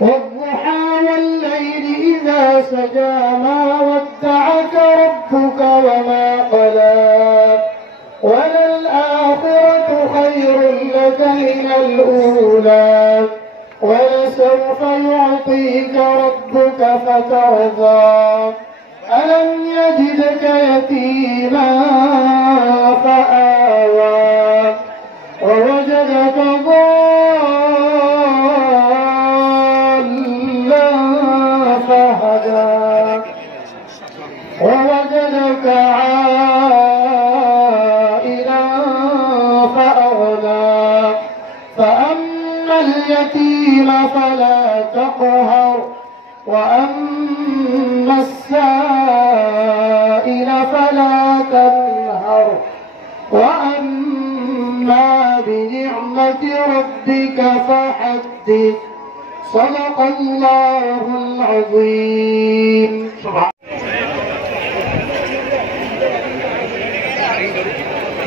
والضحى والليل إذا سجى ما ودعك ربك وما قلى وللآخرة خير لك من الأولى ولسوف يعطيك ربك فترضى ألم يجدك يتيما فآوى ووجدك ضالا فهدى ووجدك عائلا فأغنى فأما اليتيم فلا تقهر وأما السائل فلا تنهر وأما بنعمة ربك فحدث صدق الله العظيم.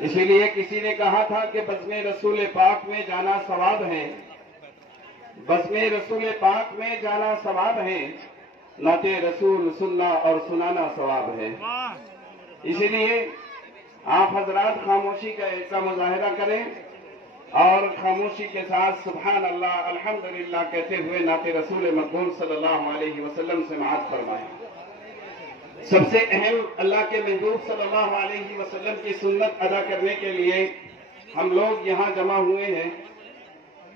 اسی لیے کسی نے کہا تھا کہ بزم رسول پاک میں جانا ثواب ہے، بزم رسول پاک میں جانا ثواب ہے، نعت رسول سننا اور سنانا ثواب ہے۔ اسی لیے آپ حضرات خاموشی کا مظاہرہ کریں اور خاموشی کے ساتھ سبحان اللہ الحمدللہ کہتے ہوئے نعت رسول مقبول صلی اللہ علیہ وسلم سے سماعت فرمائیں۔ سب سے اہم اللہ کے محبوب صلی اللہ علیہ وسلم کی سنت ادا کرنے کے لیے ہم لوگ یہاں جمع ہوئے ہیں،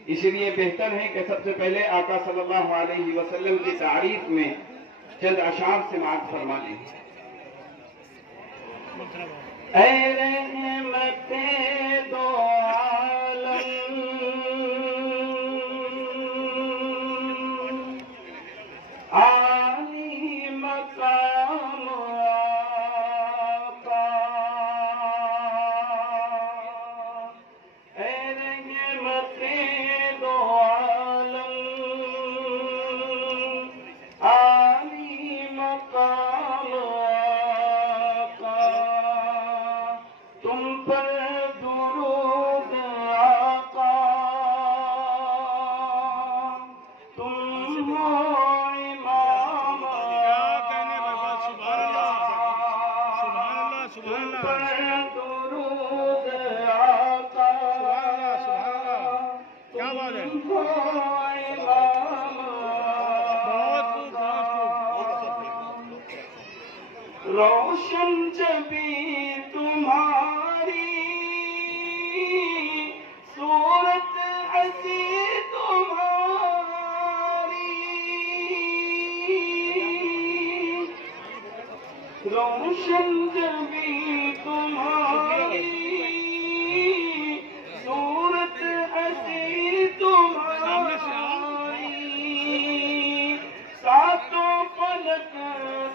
اسی لیے بہتر ہے کہ سب سے پہلے آقا صلی اللہ علیہ وسلم کی تعریف میں چند اشعار سماعت فرما لیں۔ اے رحمت دو عالم عالی مقام آقا، اے رحمت دو عالم عالی مقام آقا، تم پر درود آقا، تم ہو امام آقا، تم پر درود آقا، تم ہو امام آقا، روشن جبیں تمہاری صورت ہنسی تمہاری، روشن جبیں تمہاری صورت ہنسی تمہاری، ساتوں فلک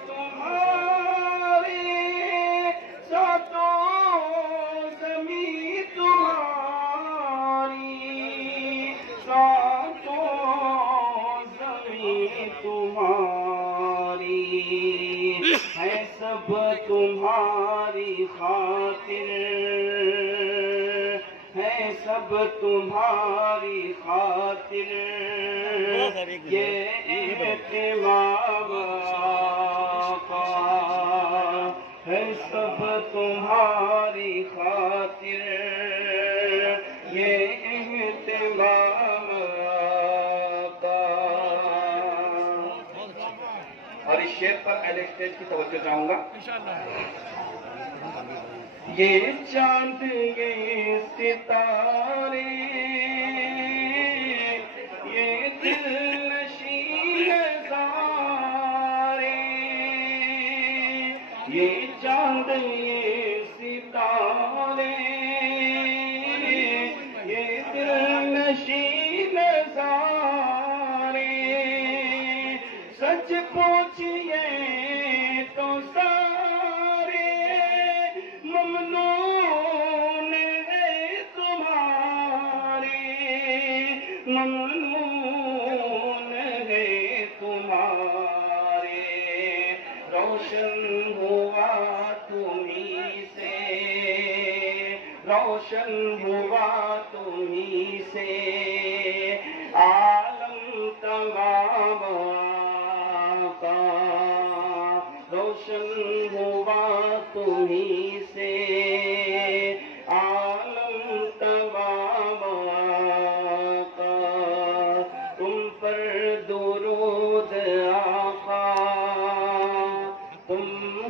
تمہارے، ساتوں زمین تمہاری، ساتوں زمین تمہاری، ہے سب تمہاری خاطر، ہے سب تمہاری خاطر، یہ اہتمام آقا، ہے سب تمہاری خاطر، یہ اہتمام آقا۔ اور اس شعر پر اہل اسٹیج کی توجہ چاہوں گا۔ یہ چاند یہ ستارے، یہ دل نشین نظارے، یہ چاند یہ ستارے، یہ دل نشین نظارے، سچ پوچھئے تو سارے ممنون ہے تمہارے، ممنون ہے تمہارے، روشن ہوا تمہیں سے، روشن ہوا تمہیں سے، عالم تمام آقا، روشن ہوا تمہیں سے، عالم تمام آقا، تم پر درود آقا، تم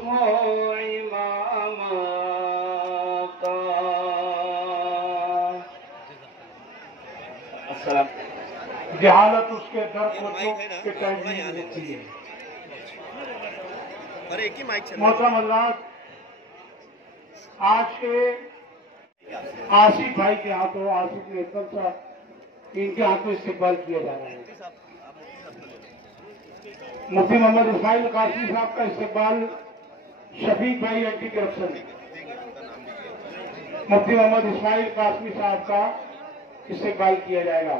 ہو امام آقا۔ السلام۔ جہالت اس کے در کو چوک کے تہذیب ہوتی ہے۔ محترم حضرات، آج کے آصف بھائی کے ہاتھوں، آصف نیتل صاحب، ان کے ہاتھوں استقبال کیا جا رہا ہے۔ مفتی محمد اسماعیل قاسمی صاحب کا استقبال شفیق بھائی اینٹی کرپشن، مفتی محمد اسماعیل قاسمی صاحب کا استقبال کیا جائے گا۔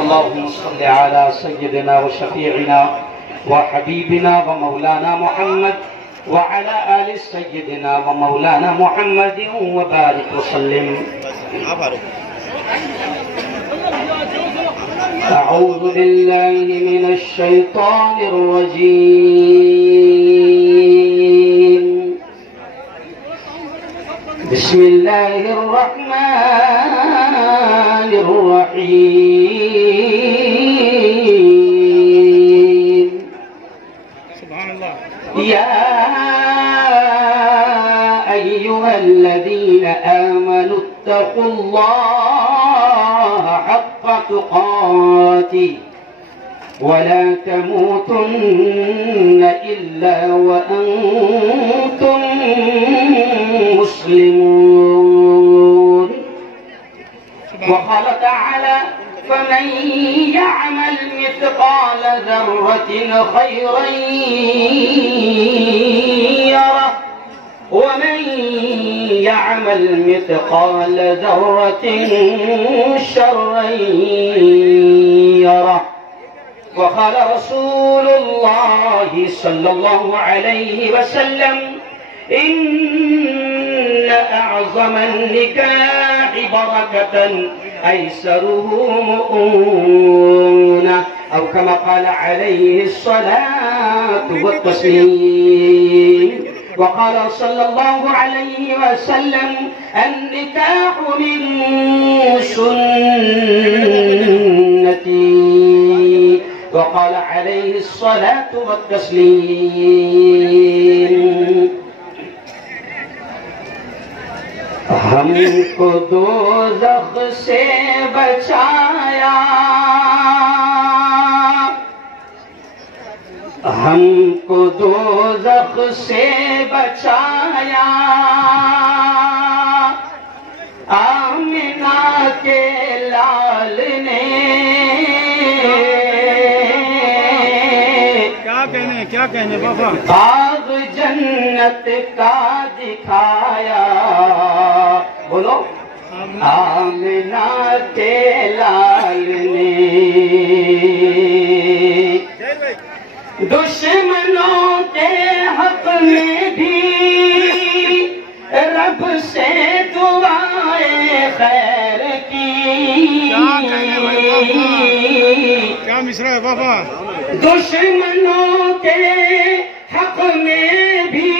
اللهم صل على سيدنا وشفيعنا وحبيبنا ومولانا محمد وعلى آل سيدنا ومولانا محمد وبارك وسلم. أعوذ بالله من الشيطان الرجيم. بسم الله الرحمن الرحيم. سبحان الله. يا أيها الذين آمنوا اتقوا الله حق تقاته ولا تموتن إلا وأنتم مسلمون. وقال تعالى فمن يعمل مثقال ذرة خيرا يره ومن يعمل مثقال ذرة شرا يره. وقال رسول الله صلى الله عليه وسلم إن أعظم النكاح بركة أيسره مؤونة أو كما قال عليه الصلاة والتسليم. وقال صلى الله عليه وسلم النكاح من سنتي. وقال عليه الصلاة والتسليم. ہم کو دوزخ سے بچایا، ہم کو دوزخ سے بچایا، آمنہ کے لال نے کیا کہنے بابا، باغ جنت کا دکھایا. بولو آمنہ کے لال نے دشمنوں کے حق میں بھی رب سے دعائیں خیر کی. کیا مصرع ہے بابا؟ دشمنوں کے حق میں بھی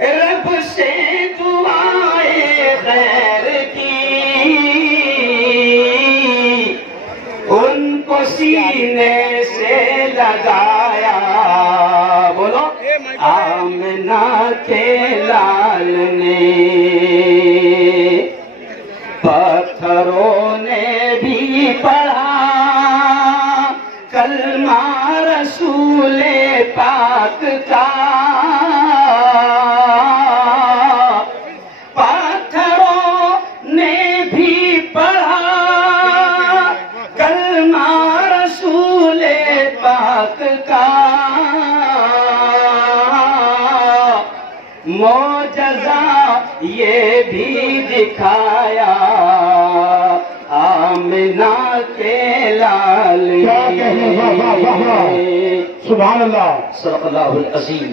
رب سے دعائیں خیر کی. ان کو سینے سے لگایا. بولو آمنہ کے لال نے. پتھروں نے بھی پڑھا کلمہ رسول پاک کا. پتھروں نے بھی پڑھا کلمہ رسول پاک کا. معجزہ یہ بھی دکھایا آمنہ کے لال سبحان اللہ. صدق اللہ العظیم.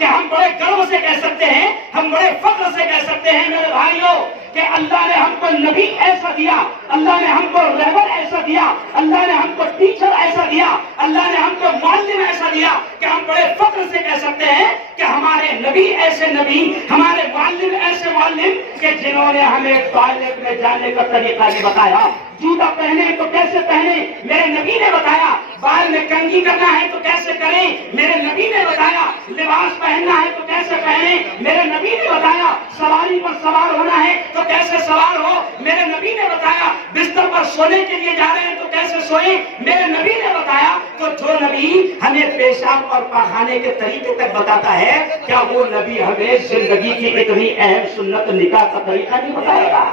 کہ ہم بڑے گرو سے کہہ سکتے ہیں, ہم بڑے فخر سے کہہ سکتے ہیں میرے بھائیوں کہ اللہ نے ہم کو نبی ایسا دیا, اللہ نے ہم کو رہبر ایسا دیا, اللہ نے ہم کو ٹیچر ایسا دیا, اللہ نے ہم کو معلم ایسا دیا کہ ہم بڑے فخر سے کہہ سکتے ہیں کہ ہمارے نبی ایسے نبی, ہمارے معلم ایسے معلم کہ جنہوں نے ہمیں ٹوائلٹ میں جانے کا طریقہ بھی بتایا. جوتا پہنے تو کیسے پہنے میرے نبی نے بتایا, بال میں کنگھی کرنا ہے تو کیسے کریں میرے نبی نے بتایا, لباس پہننا ہے تو کیسے پہنے میرے نبی نے بتایا, سواری پر سوار ہونا ہے تو کیسے سوار ہو میرے نبی نے بتایا, بستر پر سونے کے لیے جا رہے ہیں تو کیسے سوئیں میرے نبی نے بتایا. تو جو نبی ہمیں پیشاب اور پخانے کے طریقے تک بتاتا ہے, کیا وہ نبی ہمیں زندگی کی اتنی اہم سنت نکاح کا طریقہ نہیں بتائے گا؟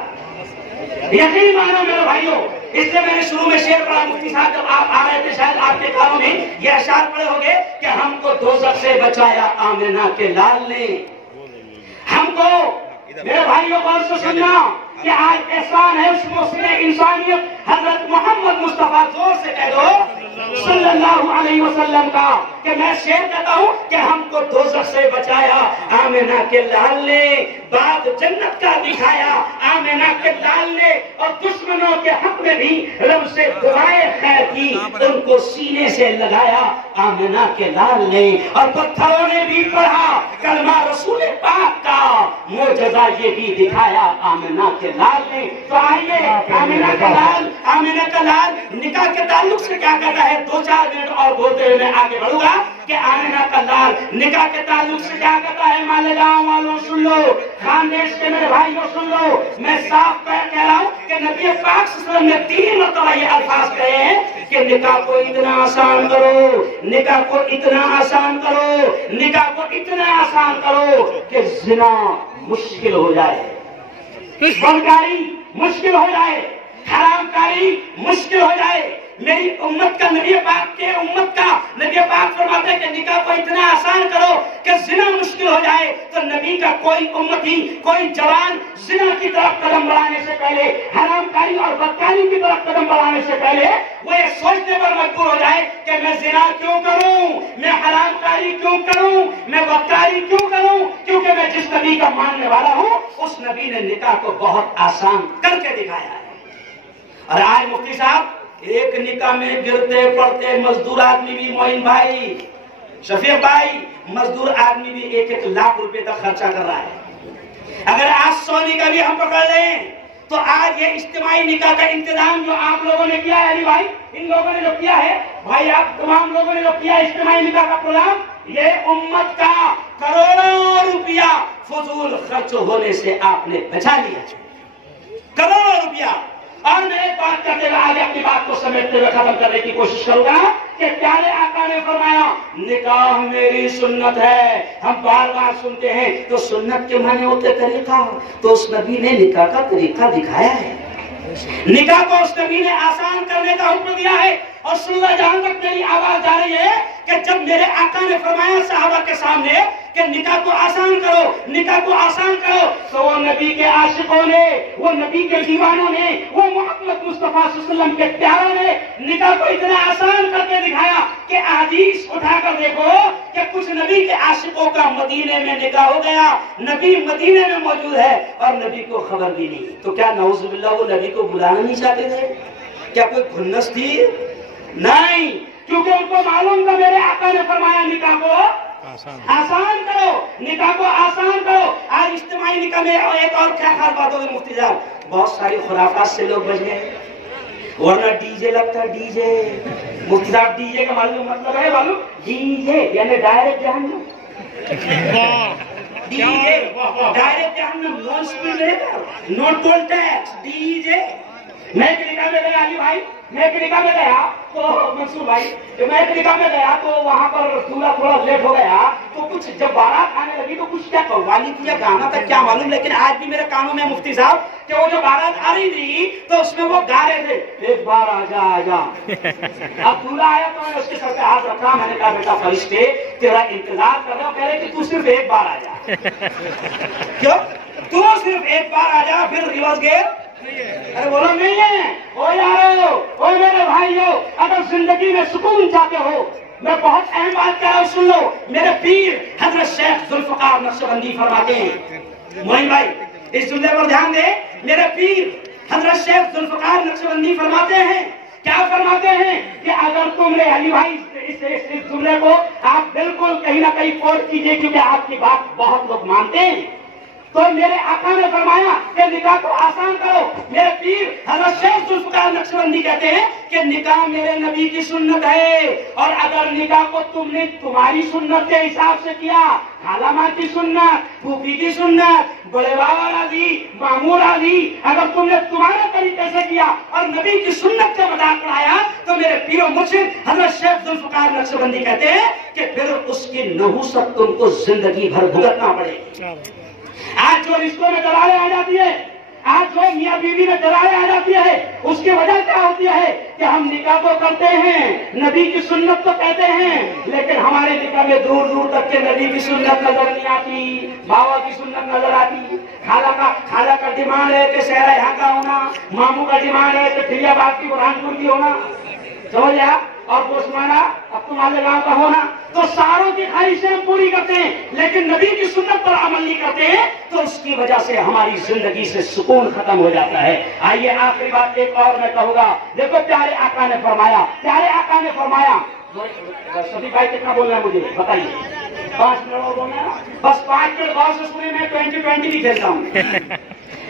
یقین مانو میرے بھائیوں, اس سے میں نے شروع میں شعر پڑھا, مفتی صاحب جب آپ آ رہے تھے شاید آپ کے کانوں میں یہ اشعار پڑے ہوں گے کہ ہم کو دوزخ سے بچایا آمنہ کے لال نے. ہم کو میرے بھائیوں غور سے سننا کہ آج احسان ہے اس موسم انسانیت حضرت محمد مصطفیٰ, زور سے کہہ دو صلی اللہ علیہ وسلم کا, کہ میں شعر کہتا ہوں کہ ہم کو دوزخ سے بچایا آمنہ کے لال نے, باغ جنت کا دکھایا آمنہ کے لال نے, اور دشمنوں کے حق میں بھی رب سے دعائیں خیر کی, ان کو سینے سے لگایا آمنہ کے لال نے, اور پتھروں نے بھی پڑھا کلمہ رسول پاک کا, معجزہ یہ بھی دکھایا آمنہ کے لال نے. تو آئیے آمنہ کا لال, آمنہ کا لال نکاح کے تعلق سے کیا کہتا ہے, 2-4 منٹ اور بولتے ہوئے میں آگے بڑھوں گا کہ آمنہ کا لال نکاح کے تعلق سے کیا کہتا ہے. مالیگاؤں والوں سن لو, خاندیش کے میرے بھائیوں سن لو, میں صاف کہہ رہا ہوں کہ نبی پاک صلی اللہ علیہ وسلم نے 3 مرتبہ یہ الفاظ کہے ہیں کہ نکاح کو اتنا آسان کرو, نکاح کو اتنا آسان کرو, نکاح کو اتنا آسان کرو کہ زنا مشکل ہو جائے, بدکاری مشکل ہو جائے, حرام کاری مشکل ہو جائے. میری امت کا نبی پاک کے امت کا نبی پاک فرماتے ہیں کہ نکاح کو اتنا آسان کرو کہ زنا مشکل ہو جائے. تو نبی کا کوئی امتی, کوئی جوان زنا کی طرف قدم بڑھانے سے پہلے, حرام کاری اور بدکاری کی طرف قدم بڑھانے سے پہلے وہ یہ سوچنے پر مجبور ہو جائے کہ میں زنا کیوں کروں, میں حرام کاری کیوں کروں, میں بدکاری کیوں کروں, کیونکہ میں جس نبی کا ماننے والا ہوں اس نبی نے نکاح کو بہت آسان کر کے دکھایا ہے. اور آج مفتی صاحب ایک نکاح میں گرتے پڑتے مزدور آدمی بھی, معین بھائی, شفیق بھائی, مزدور آدمی بھی 1-1 لاکھ روپے کا خرچہ کر رہا ہے. اگر آج 100 نکاح بھی ہم پکڑ لیں تو آج یہ اجتماعی نکاح کا انتظام جو آپ لوگوں نے کیا ہے, علی بھائی ان لوگوں نے جو کیا ہے, بھائی آپ تمام لوگوں نے جو کیا اجتماعی نکاح کا پروگرام, یہ امت کا کروڑوں روپیہ فضول خرچ ہونے سے آپ نے بچا لیا, کروڑوں روپیہ. اور میں ایک بات کرتے ہوئے آگے اپنی بات کو سمیٹتے ہوئے ختم کرنے کی کوشش کروں گا کہ پیارے آقا نے فرمایا نکاح میری سنت ہے. ہم بار بار سنتے ہیں تو سنت کے معنی ہوتے طریقہ, تو اس نبی نے نکاح کا طریقہ دکھایا ہے, نکاح کو اس نبی نے آسان کرنے کا حکم دیا ہے. اور سننا جہاں تک میری آواز جا رہی ہے کہ جب میرے آقا نے فرمایا صحابہ کے سامنے کہ نکاح کو آسان کرو, نکاح کو آسان کرو, تو وہ نبی کے عاشقوں نے, وہ نبی کے دیوانوں نے, وہ محمد مصطفیٰ صلی اللہ علیہ وسلم کے پیاروں نے نکاح کو اتنا آسان کر کے دکھایا کہ حدیث اٹھا کر دیکھو کہ کچھ نبی کے عاشقوں کا مدینے میں نکاح ہو گیا, نبی مدینے میں موجود ہے اور نبی کو خبر بھی نہیں. تو کیا نعوذ باللہ وہ نبی کو بلانا نہیں چاہتے تھے؟ کیا کوئی کھنس تھی؟ نہیں, کیونکہ ان کو معلوم تھا میرے آقا نے فرمایا نکاح کو آسان کرو, نکاح کو آسان کرو. آج اجتماعی نکاح میں ایک اور کیا خاص بات ہوگی مفتی صاحب, بہت ساری خرافات سے لوگ بچ گئے, ورنہ ڈی جے لگتا ہے, ڈی جے. مفتی صاحب ڈی جے کا معلوم مطلب ہے, معلوم ڈی جے یعنی ڈائریکٹ جہنم, ڈی جے ڈائریکٹ جہنم, نون اسپیڈ بریکر, نو ٹول ٹیکس, ڈی جے. میں ایک نکاح میں گیا علی بھائی, میں ایک نکاح میں گیا تو منصور بھائی, میں ایک نکاح میں گیا تو وہاں پر دولہا تھوڑا لیٹ ہو گیا تو کچھ جب بارات آنے لگی تو کچھ کیا قوالی تھی یا گانا تھا کیا معلوم, لیکن آج بھی میرے کانوں میں مفتی صاحب کہ وہ جو بارات آ رہی تھی تو اس میں وہ گا رہے تھے ایک بار آجا آجا. اب دولہا آیا تو میں نے اس کے سر پہ ہاتھ رکھا, میں نے کہا بیٹا فرشتے تیرا انتظار کر رہا ہوں, کہہ رہے کہ تو صرف ایک بار آجا. کیوں؟ تو صرف ایک بار آجا پھر ریورس گیئر. ارے بولو نہیں ہے. او یارو, او میرے بھائیو, اگر زندگی میں سکون چاہتے ہو میں بہت اہم بات کہہ رہا ہوں، سن لو. میرے پیر حضرت شیخ ذوالفقار نقشبندی فرماتے ہیں، موہن بھائی اس جملے پر دھیان دیں، میرے پیر حضرت شیخ ذوالفقار نقشبندی فرماتے ہیں، کیا فرماتے ہیں کہ اگر تم نے علی بھائی اس جملے کو آپ بالکل کہیں نہ کہیں کوٹ کیجئے، کیونکہ آپ کی بات بہت لوگ مانتے ہیں. تو میرے آقا نے فرمایا کہ نکاح کو آسان کرو. میرے پیر حضرت شیخ ذوالفقار نقشبندی کہتے ہیں کہ نکاح میرے نبی کی سنت ہے، اور اگر نکاح کو تم نے تمہاری سنت کے حساب سے کیا، خالہ ماں کی سنت، پھوپھی کی سنت، بڑے بابا راضی، ماموں راضی، اگر تم نے تمہارے طریقے سے کیا اور نبی کی سنت کے مذاق اڑایا، تو میرے پیر و مرشد حضرت شیخ ذوالفقار نقشبندی کہتے ہیں کہ پھر اس کی نحوست تم کو زندگی بھر بھگتنا پڑے. آج جو رشتوں میں دراڑیں آ جاتی ہے، آج جو میاں بیوی میں دراڑیں آ جاتی ہے، اس کی وجہ کیا ہوتی ہے کہ ہم نکاح تو کرتے ہیں، نبی کی سنت تو کہتے ہیں، لیکن ہمارے نکاح میں دور دور تک کے نبی کی سنت نظر نہیں آتی، بابا کی سنت نظر آتی. خالہ کا ڈیمانڈ ہے کہ شہرہ یہاں کا ہونا، ماموں کا ڈیمانڈ ہے کہ فری آباد کی برہان پور کی ہونا، سمجھ آپ، اور پوسمانا اب تمہارے گاؤں کا ہونا. تو ساروں کی خواہشیں ہم پوری کرتے ہیں، لیکن نبی کی سنت پر عمل نہیں کرتے ہیں، تو اس کی وجہ سے ہماری زندگی سے سکون ختم ہو جاتا ہے. آئیے آخری بات ایک اور میں کہوں گا. دیکھو پیارے آقا نے فرمایا، پیارے آقا نے فرمایا، سبھی بھائی کتنا بولنا ہے مجھے بتائیے؟ 5 منٹ اور بولنا ہے، بس 5 منٹ غور سے سنیں، میں 20-20 بھی کھیلتا ہوں.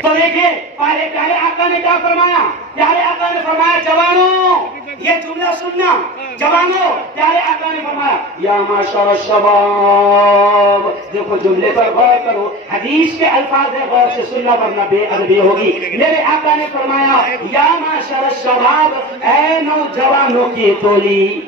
تو دیکھیے پیارے آقا نے کیا فرمایا. پیارے آقا نے فرمایا جوانوں، یہ جملہ سننا، جوانوں، پیارے آقا نے فرمایا یا معاشر الشباب. دیکھو جملے پر غور کرو، حدیث کے الفاظ ہے، غور سے سننا ورنہ بے ادبی ہوگی. میرے آقا نے فرمایا یا معاشر الشباب، اے نوجوانوں کی ٹولی.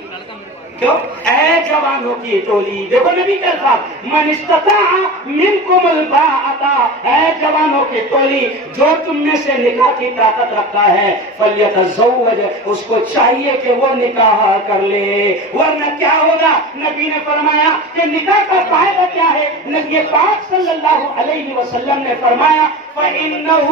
کیوں؟ اے جوانوں کی ٹولی. دیکھو نبی کے الفاظ، من استطاع منکم الباءۃ، اے جوانوں کی ٹولی، جو تم میں سے نکاح کی طاقت رکھتا ہے، فلیتزوج، اس کو چاہیے کہ وہ نکاح کر لے، ورنہ کیا ہوگا. نبی نے فرمایا کہ نکاح کا فائدہ کیا ہے. نبی پاک صلی اللہ علیہ وسلم نے فرمایا فَإِنَّهُ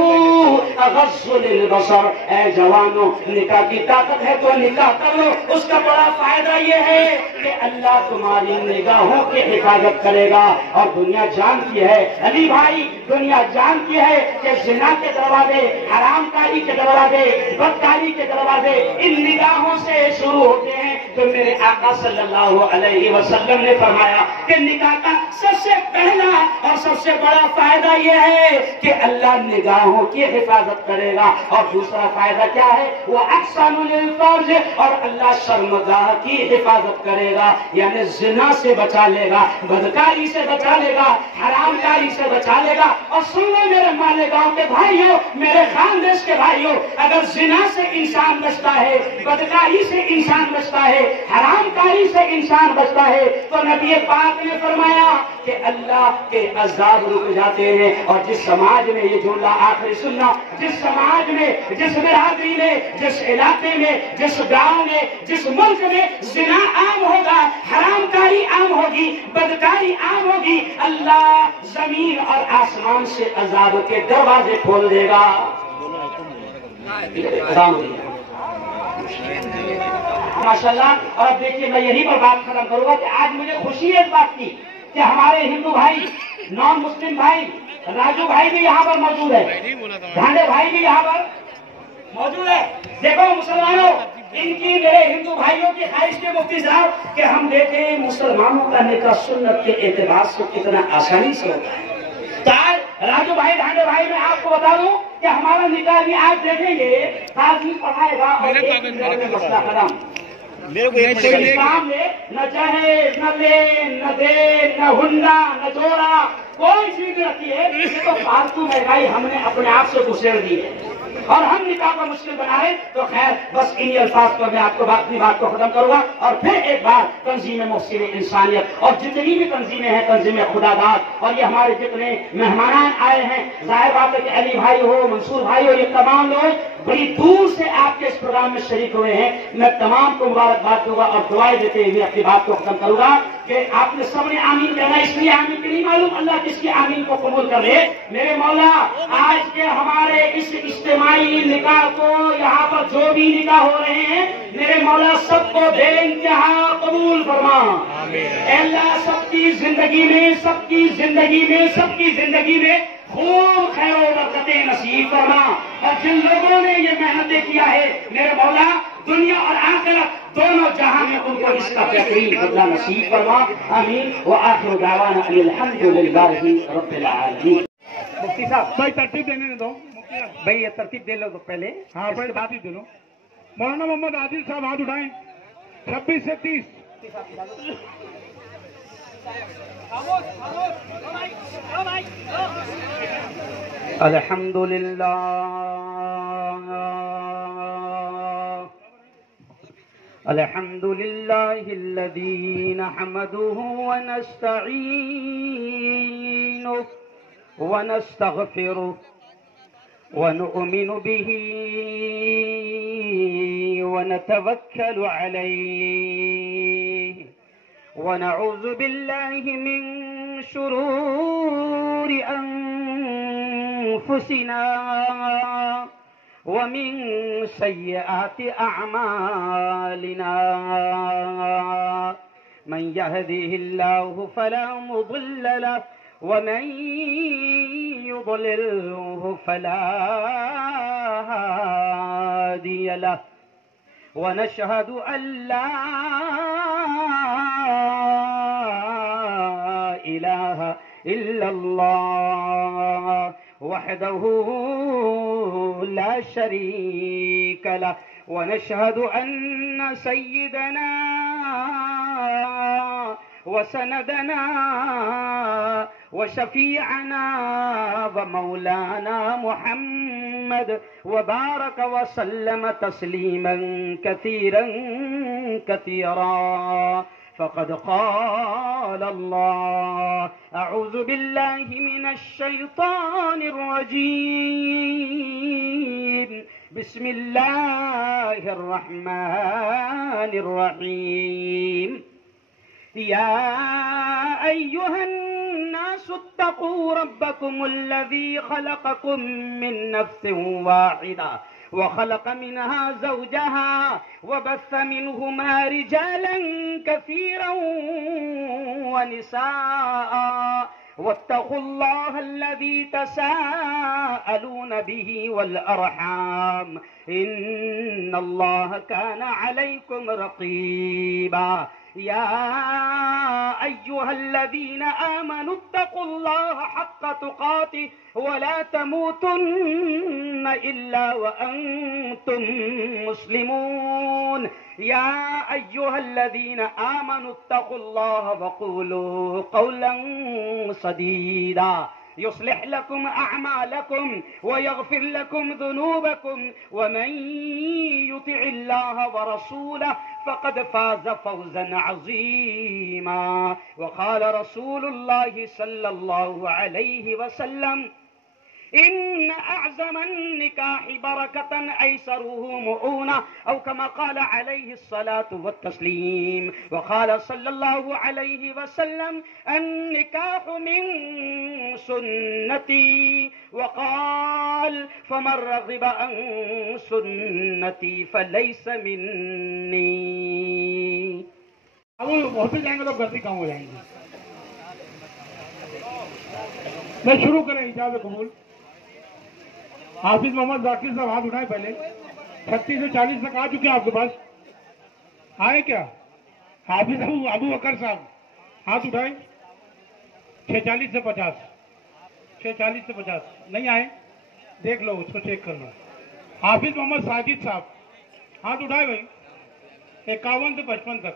أَغَضُّ لِلْبَصَرِ، اے جوانوں نکاح کی طاقت ہے تو نکاح کر لو. اس کا بڑا فائدہ یہ ہے کہ اللہ تمہاری نگاہوں کی حفاظت کرے گا. اور دنیا جانتی ہے علی بھائی، دنیا جانتی ہے کہ زنا کے دروازے، حرام کاری کے دروازے، بدکاری کے دروازے ان نگاہوں سے شروع ہوتے ہیں. تو میرے آقا صلی اللہ علیہ وسلم نے فرمایا کہ نکاح کا سب سے پہلا اور سب سے بڑا فائدہ یہ ہے کہ اللہ نگاہوں کی حفاظت کرے گا. اور دوسرا فائدہ کیا ہے؟ وہ احسن للفرج، اور اللہ شرمگاہ کی حفاظت کرے گا، یعنی زنا سے بچا لے گا، بدکاری سے بچا لے گا، حرام کاری سے بچا لے گا. اور سن لو میرے مالیگاؤں کے بھائیوں، میرے خاندیش کے بھائیوں، اگر زنا سے انسان بچتا ہے، بدکاری سے انسان بچتا ہے، حرام کاری سے انسان بچتا ہے، تو نبی پاک نے فرمایا کہ اللہ کے عذاب رک جاتے ہیں. اور جس سماج میں، یہ جملہ آخری سننا، جس سماج میں، جس برادری میں، جس علاقے میں، جس گاؤں میں، جس ملک میں زنا عام ہوگا، حرام کاری عام ہوگی، بدکاری عام ہوگی، اللہ زمین اور آسمان سے عذاب کے دروازے کھول دے گا. ماشاءاللہ. اور اب دیکھیے میں یہی پر بات ختم کروں گا کہ آج مجھے خوشی ہے اس بات کی کہ ہمارے ہندو بھائی، نان مسلم بھائی، راجو بھائی بھی یہاں پر موجود ہے، ڈھانڈے بھائی بھی یہاں پر موجود ہے. دیکھو مسلمانوں، ان کی میرے ہندو بھائیوں کی خواہش کے مفتی صاحب کہ ہم دیکھیں مسلمانوں کا نکاح سنت کے اعتبار سے کتنا آسانی سے ہوتا ہے. تو آج راجو بھائی، ڈھانڈے بھائی، میں آپ کو بتا دوں کہ ہمارا نکاح بھی آج دیکھیں گے، قاضی پڑھائے گا اور ایک منٹ میں مسئلہ ختم. اسلام میں نہ جہیز، نہ لین، نہ دین، نہ ہنڈا، نہ جوڑا، کوئی چیز رکھی ہے. یہ تو فالتو مہنگائی ہم نے اپنے آپ سے گھسیڑ دی ہے اور ہم نکاح کو مشکل بنا رہے. تو خیر بس انہی الفاظ پر میں آپ کو اپنی بات کو ختم کروں گا. اور پھر ایک بار تنظیم محسن انسانیت اور جتنی بھی تنظیمیں ہیں، تنظیم خدا داد، اور یہ ہمارے جتنے مہمان آئے ہیں، ظاہر بات ہے کہ علی بھائی ہو، منصور بھائی ہو، یہ تمام لوگ بڑی دور سے آپ کے اس پروگرام میں شریک ہوئے ہیں. میں تمام کو مبارکباد دوں گا اور دعائیں دیتے ہوئے اپنی بات کو ختم کروں گا. کہ آپ نے سب نے آمین کہنا، اس لیے آمین کی نہیں معلوم اللہ کس کی آمین کو قبول کر لے۔ میرے مولا آج کے ہمارے اس اجتماعی نکاح کو یہاں پر جو بھی نکاح ہو رہے ہیں میرے مولا سب کو بے انتہا قبول فرما۔ اے اللہ سب کی زندگی میں سب کی زندگی میں سب کی زندگی میں خوب خیر و برکتیں نصیب فرما، اور جن لوگوں نے یہ محنتیں کیا ہے میرے مولا دنیا اور آخرت دونوں جہاں میں ان کو اس کا بہترین بدلہ نصیب فرما۔ آمین وآخر دعوانا ان الحمد للہ رب العالمین۔ مفتی صاحب بھائی ترتیب دینے دو، بھائی یہ ترتیب دے لو تو پہلے۔ ہاں پہلے ترتیب دے لو۔ مولانا محمد عادل صاحب ہاتھ اٹھائیں، 26 سے 30۔ الحمد للہ الحمد للہ الذی نحمده ونستعینه ونستغفره ونؤمن به ونتوكل عليه ونعوذ بالله من شرور أنفسنا ومن سيئات أعمالنا من يهده الله فلا مضل له ومن يضلله فلا هادي له ونشهد أن لا إله إلا الله وحده لا شريك له ونشهد أن سيدنا وسندنا وشفيعنا ومولانا محمد وبارك وسلم تسليما كثيرا كثيرا فقد قال الله أعوذ بالله من الشيطان الرجيم بسم الله الرحمن الرحيم يا أيها الناس اتقوا ربكم الذي خلقكم من نفس واحدة وخلق منها زوجها وبث منهما رجالا كثيرا ونساء واتقوا الله الذي تساءلون به والأرحام إن الله كان عليكم رقيبا يا أيها الذين آمنوا اتقوا الله حق تقاته ولا تموتن إلا وأنتم مسلمون يا أيها الذين آمنوا اتقوا الله وقولوا قولا سديدا يصلح لكم أعمالكم ويغفر لكم ذنوبكم ومن يطع الله ورسوله فقد فاز فوزا عظيما وقال رسول الله صلى الله عليه وسلم إن أعظم النكاح بركة أيسره مؤونة أو كما قال عليه الصلاة والتسليم وقال صلى الله عليه وسلم النكاح من سنتي وقال فمن رغب عن سنتي فليس مني۔ اب ہوتے جائیں گے تو غلطی کم ہو جائیں گے۔ میں شروع کریں اجازت قبول۔ حافظ محمد ذاکر صاحب ہاتھ اٹھائیں پہلے، 36 سے 40 تک آ چکے ہیں آپ کے پاس، آئے کیا؟ حافظ ابو بکر صاحب ہاتھ اٹھائیں، 46 سے 50، 46 سے 50 نہیں آئے، دیکھ لو اس کو چیک کر لو۔ حافظ محمد ساجد صاحب ہاتھ اٹھائے بھائی، 51 سے 55 تک۔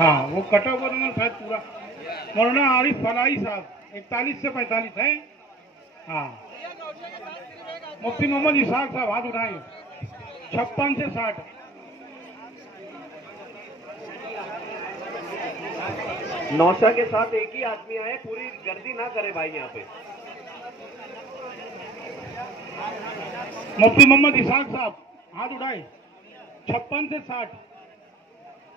ہاں وہ کٹا ہوا تھا شاید پورا۔ مولانا عارف فلاحی صاحب 41 سے 45 ہیں۔ ہاں مفتی محمد اسحاق صاحب ہاتھ اٹھائیں، 56 سے 60۔ نوشا کے ساتھ ایک ہی آدمی آئے، پوری گردی نہ کرے بھائی یہاں پہ۔ مفتی محمد اسحاق صاحب ہاتھ اٹھائے، 56 سے 60۔